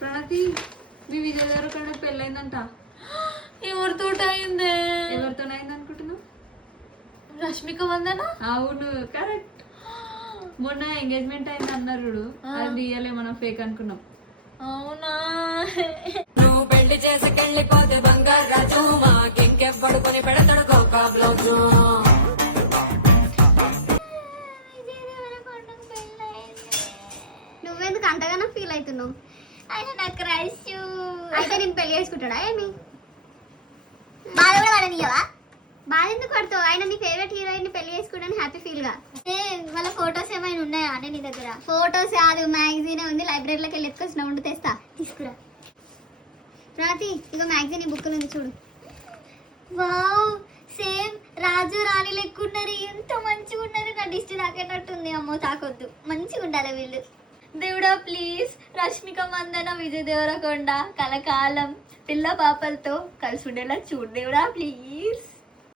ప్రణతి మీ విజయ్ దేవరకొండ పెళ్ళైందంట. ఎవరితో అయిందే? ఎవరితో అయింది అనుకుంటున్నావు? రష్మిక మందన. అవును కరెక్ట్. మొన్న ఎంగేజ్మెంట్ అయింది అన్నారు. అది రియలే, మనం ఫేక్ అనుకున్నాం. అవునా? నువ్వు పెళ్లి చేసుకెళ్ళిపోతే బంగారు రాజు మాకెంకెవ్వడుకొని పెడతాడు కోకా బ్లౌజు. నువ్వెందుకు అంతగానో ఫీల్ అవుతున్నావు? ఆయన నా క్రష్. అయితే నేను పెళ్లి చేసుకుంటాడా ఏమి? బాధ కూడా పడనియవా? బాధ ఎందుకు పడతావు? ఆయన నీ ఫేవరెట్ హీరోయిన్ ని పెళ్లి చేసుకుంటాను హ్యాపీ ఫీల్ గా. వాళ్ళ ఫొటోస్ ఏమైనా ఉన్నాయా అంటే నీ దగ్గర? ఫొటోస్ కాదు, మ్యాగజైన్ ఉంది, లైబ్రరీలోకి వెళ్ళి ఎత్తుకొచ్చిన ఉండి తెస్తా, తీసుకురా. రాతి ఇక మ్యాగజైన్ ఈ బుక్ ఉంది చూడు. వావ్, సేమ్ రాజు రాణి లెక్కున్నారు. ఎంత మంచిగా ఉన్నారు. నా దిష్టి తాకేటట్టుంది. అమ్మో తాకొద్దు, మంచిగా ఉండాలి వీళ్ళు. దేవుడా ప్లీజ్, రష్మిక మందన విజయ్ దేవరకొండ కలకాలం పిల్ల పాపలతో కలిసి ఉండేలా చూడు దేవుడా ప్లీజ్.